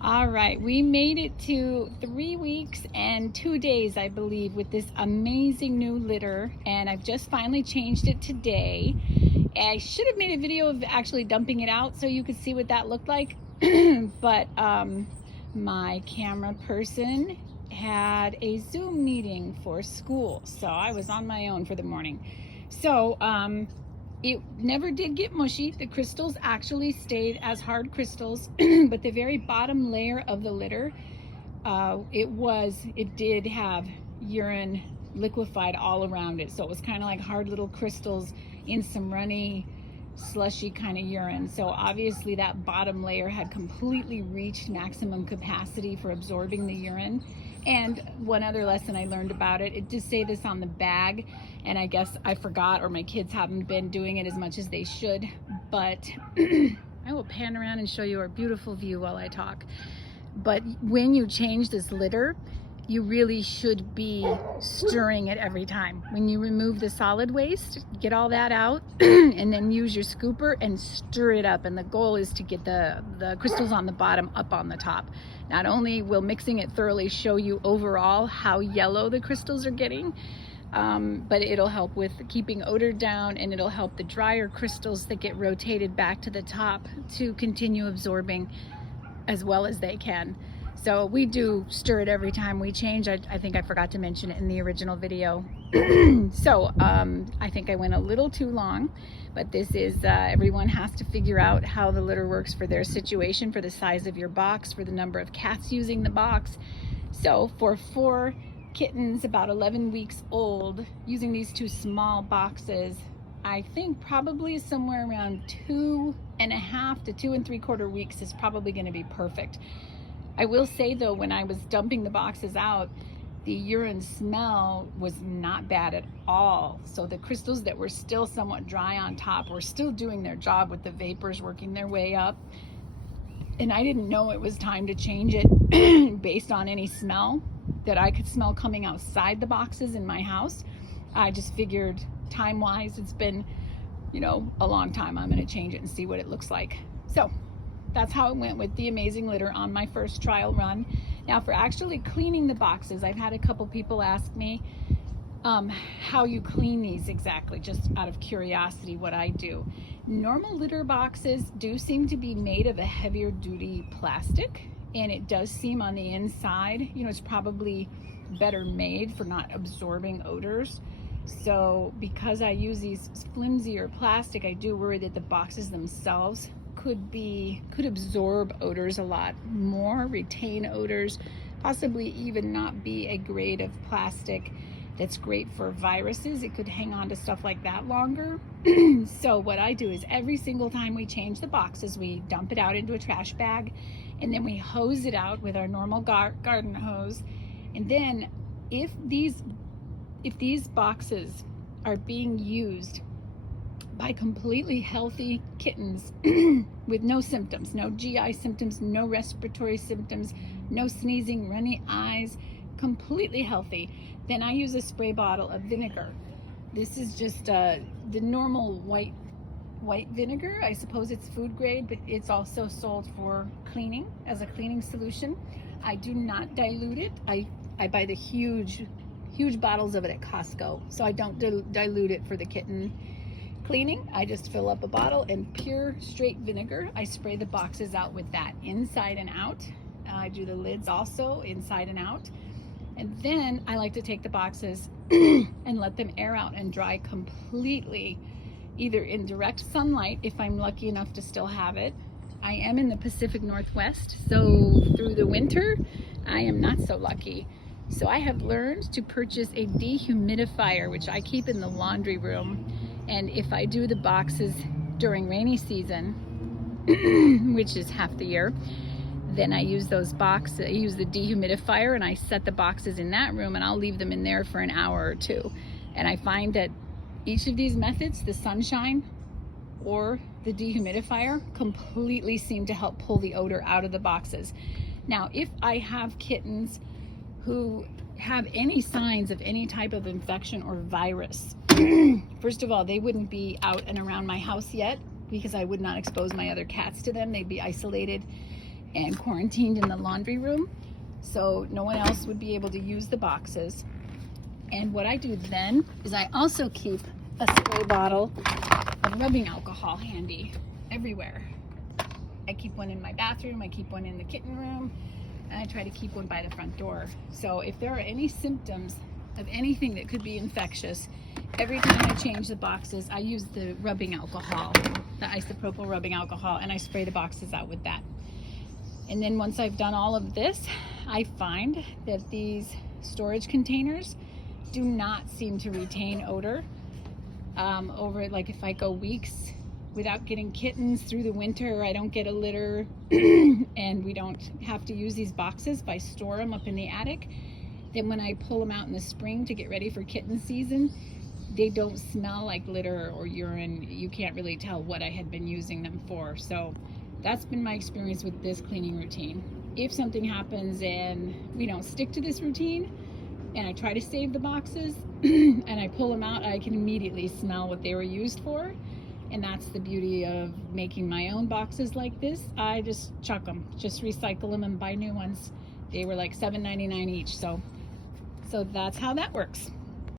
All right, we made it to 3 weeks and 2 days, I believe, with this amazing new litter, and I've just finally changed it today. I should have made a video of actually dumping it out so you could see what that looked like, but my camera person had a Zoom meeting for school, so I was on my own for the morning. So it never did get mushy. The crystals actually stayed as hard crystals, but the very bottom layer of the litter, it did have urine liquefied all around it. So it was kind of like hard little crystals in some runny, slushy kind of urine. So obviously that bottom layer had completely reached maximum capacity for absorbing the urine. And one other lesson I learned about it, it did say this on the bag, and I guess I forgot, or my kids haven't been doing it as much as they should, but I will pan around and show you our beautiful view while I talk. But when you change this litter, you really should be stirring it every time. When you remove the solid waste, get all that out and then use your scooper and stir it up. And the goal is to get the crystals on the bottom up on the top. Not only will mixing it thoroughly show you overall how yellow the crystals are getting, but it'll help with keeping odor down, and it'll help the drier crystals that get rotated back to the top to continue absorbing as well as they can. So we do stir it every time we change. I think I forgot to mention it in the original video. So I think I went a little too long, but this is, everyone has to figure out how the litter works for their situation, for the size of your box, for the number of cats using the box. So for 4 kittens about 11 weeks old, using these 2 small boxes, I think probably somewhere around 2.5 to 2 3/4 weeks is probably going to be perfect. I will say though, when I was dumping the boxes out, the urine smell was not bad at all. So the crystals that were still somewhat dry on top were still doing their job with the vapors working their way up. And I didn't know it was time to change it based on any smell that I could smell coming outside the boxes in my house. I just figured time-wise, it's been, a long time. I'm going to change it and see what it looks like. So that's how it went with the amazing litter on my first trial run. Now for actually cleaning the boxes, I've had a couple people ask me how you clean these exactly, just out of curiosity what I do. Normal litter boxes do seem to be made of a heavier duty plastic, and it does seem on the inside, it's probably better made for not absorbing odors. So because I use these flimsier plastic, I do worry that the boxes themselves could absorb odors a lot more, retain odors, possibly even not be a grade of plastic that's great for viruses. It could hang on to stuff like that longer. So what I do is every single time we change the boxes, we dump it out into a trash bag, and then we hose it out with our normal garden hose. And then if these boxes are being used by completely healthy kittens with no symptoms, no GI symptoms, no respiratory symptoms, no sneezing, runny eyes, completely healthy, then I use a spray bottle of vinegar. This is just the normal white vinegar. I suppose it's food grade, but it's also sold for cleaning, as a cleaning solution. I do not dilute it. I buy the huge bottles of it at Costco, so I don't dilute it for the kitten cleaning. I just fill up a bottle and pure straight vinegar. I spray the boxes out with that inside and out. I do the lids also inside and out. And then I like to take the boxes and let them air out and dry completely, either in direct sunlight if I'm lucky enough to still have it. I am in the Pacific Northwest, so through the winter I am not so lucky. So I have learned to purchase a dehumidifier, which I keep in the laundry room. And if I do the boxes during rainy season, which is half the year, then I use the dehumidifier, and I set the boxes in that room, and I'll leave them in there for an hour or 2. And I find that each of these methods, the sunshine or the dehumidifier, completely seem to help pull the odor out of the boxes. Now, if I have kittens who have any signs of any type of infection or virus, first of all, they wouldn't be out and around my house yet, because I would not expose my other cats to them. They'd be isolated and quarantined in the laundry room, so no one else would be able to use the boxes. And what I do then is I also keep a spray bottle of rubbing alcohol handy everywhere. I keep one in my bathroom, I keep one in the kitten room, and I try to keep one by the front door. So if there are any symptoms of anything that could be infectious, every time I change the boxes, I use the rubbing alcohol, the isopropyl rubbing alcohol, and I spray the boxes out with that. And then once I've done all of this, I find that these storage containers do not seem to retain odor over, like if I go weeks without getting kittens through the winter, I don't get a litter, and we don't have to use these boxes. If I store them up in the attic, then when I pull them out in the spring to get ready for kitten season, they don't smell like litter or urine. You can't really tell what I had been using them for. So that's been my experience with this cleaning routine. If something happens and we don't stick to this routine, and I try to save the boxes and I pull them out, I can immediately smell what they were used for. And that's the beauty of making my own boxes like this. I just chuck them, just recycle them and buy new ones. They were like $7.99 each. So that's how that works.